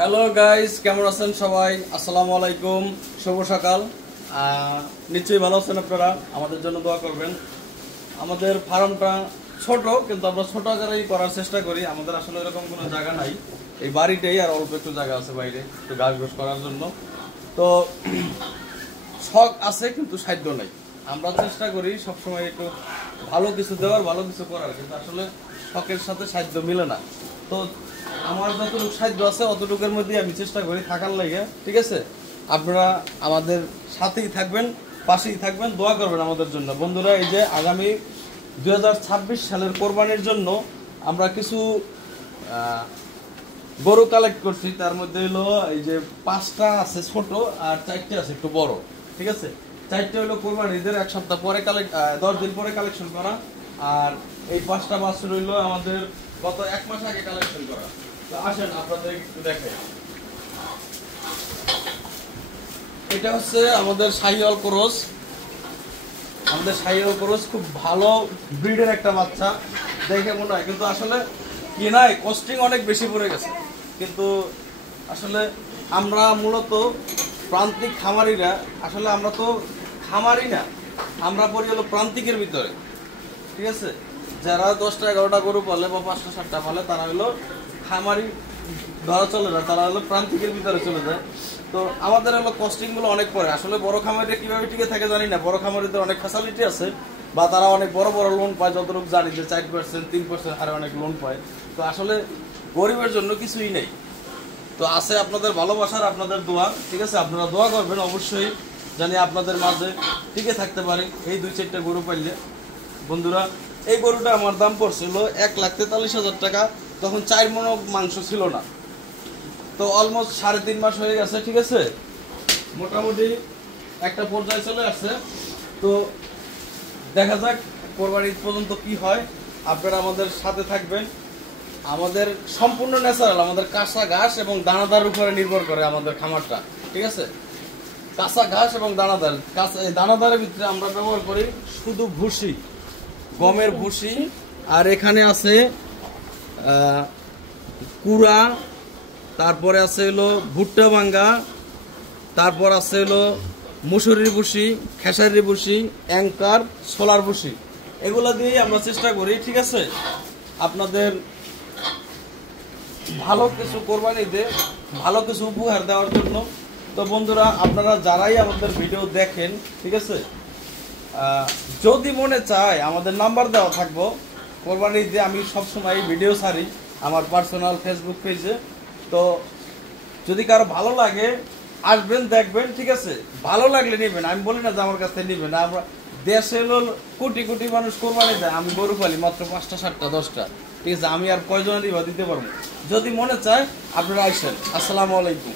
Hello guys, কেমন আছেন সবাই? আসসালামু আলাইকুম, শুভ সকাল। নিশ্চয়ই ভালো আছেন আপনারা। আমাদের জন্য দোয়া করবেন। আমাদের ফার্মটা ছোট, কিন্তু আমরা ছোট আকারেই করার চেষ্টা করি। আমাদের আসলে এরকম কোনো জায়গা নাই, এই বাড়িতেই আর অল্প একটু জায়গা আছে বাইরে একটু ঘাস ঘাস করার জন্য। তো শখ আছে কিন্তু সাধ্য নাই। আমরা চেষ্টা করি সবসময় একটু ভালো কিছু দেওয়ার, ভালো কিছু করার, কিন্তু আসলে শখের সাথে সাধ্য মিলে না। তো আমার যতটুকু সাধ্য আছে অতটুকুর মধ্যে আমি চেষ্টা করি থাকার লাগে। ঠিক আছে, আপনারা আমাদের সাথেই থাকবেন, পাশেই থাকবেন, দোয়া করবেন আমাদের জন্য। বন্ধুরা, এই যে আগামী 2026 সালের কোরবানির জন্য আমরা কিছু গরু কালেক্ট করছি। তার মধ্যে হলো এই যে 5টা আছে ছোট আর 4টে আছে একটু বড়। ঠিক আছে, 4টে হলো কোরবানিদের 1 সপ্তাহ পরে 10 দিন পরে কালেকশন করা, আর এই 5টা বাছুর হইলো আমাদের গত 1 মাস আগে কালেকশন করা। তো আসেন আপনাদের একটু দেখাই। এটা হচ্ছে আমাদের শাহিওয়াল ক্রস। আমাদের শাহিওয়াল ক্রস খুব ভালো ব্রিডের একটা বাচ্চা দেখে মনে হয়, কিন্তু আসলে কেনায় কস্টিং অনেক বেশি পড়ে গেছে। কিন্তু আসলে আমরা মূলত প্রান্তিক খামারিরা, আসলে আমরা তো খামারি না, আমরা পড়ি হলো প্রান্তিকের ভিতরে। ঠিক আছে, যারা 10টা 11টা গরু পালে বা 5টা 7টা পালে তারা হলো খামারি ধরা চলে না, তারা হলো প্রান্তিকের ভিতরে চলে যায়। তো আমাদের হলো কস্টিং গুলো অনেক পড়ে। আসলে বড় খামারিরা কিভাবে টিকে থাকে জানি না। বড় খামারিদের অনেক ফ্যাসিলিটি আছে, বা তারা অনেক বড় বড় লোন পায়, যতটুকু জানি যে 4%, 3% হারে অনেক লোন পায়। তো আসলে গরিবের জন্য কিছুই নেই। তো আছে আপনাদের ভালোবাসার, আপনাদের দোয়া। ঠিক আছে, আপনারা দোয়া করবেন অবশ্যই, জানি আপনাদের মাঝে টিকে থাকতে পারি এই 2-4টা গরু পাইলে। বন্ধুরা, এই গরুটা আমার দাম পড়ছিল 1,43,000 টাকা। তখন 4 মণ মাংস ছিল না। তো অলমোস্ট 3.5 মাস হয়ে গেছে। ঠিক আছে, মোটামুটি একটা পর্যায়ে চলে আসছে। তো দেখা যাক কোরবানি ঈদ পর্যন্ত কি হয়। আপনারা আমাদের সাথে থাকবেন। আমাদের সম্পূর্ণ ন্যাচারাল, আমাদের কাঁচা ঘাস এবং দানাদার উপরে নির্ভর করে আমাদের খামারটা। ঠিক আছে, কাঁচা ঘাস এবং দানাদার। দানাদারের ভিতরে আমরা ব্যবহার করি শুধু ভুসি, গমের ভুসি, আর এখানে আছে কুড়া, তারপরে আছে হলো ভুট্টা ভাঙ্গা, তারপর আছে হলো মুসুরির ভুসি, খেসারির ভুসি, অ্যাঙ্কার, সোলার ভুসি। এগুলো দিয়েই আমরা চেষ্টা করি। ঠিক আছে, আপনাদের ভালো কিছু কোরবানিতে ভালো কিছু উপহার দেওয়ার জন্য। তো বন্ধুরা, আপনারা যারাই আমাদের ভিডিও দেখেন, ঠিক আছে, যদি মনে চায় আমাদের নাম্বার দেওয়া থাকবো। কোরবানিতে আমি সবসময় ভিডিও ছাড়ি আমার পার্সোনাল ফেসবুক পেজে। তো যদি কারো ভালো লাগে আসবেন, দেখবেন। ঠিক আছে, ভালো লাগলে নেবেন, আমি বলি না যে আমার কাছ থেকে নেবেন। আমরা দেশে হলো কোটি কোটি মানুষ কোরবানি দেয়, আমি গরু পালি মাত্র 5টা 7টা 10টা। ঠিক আছে, আমি আর কয়জনেরই দিতে পারবো। যদি মনে চায় আপনারা আসেন। আসসালামু আলাইকুম।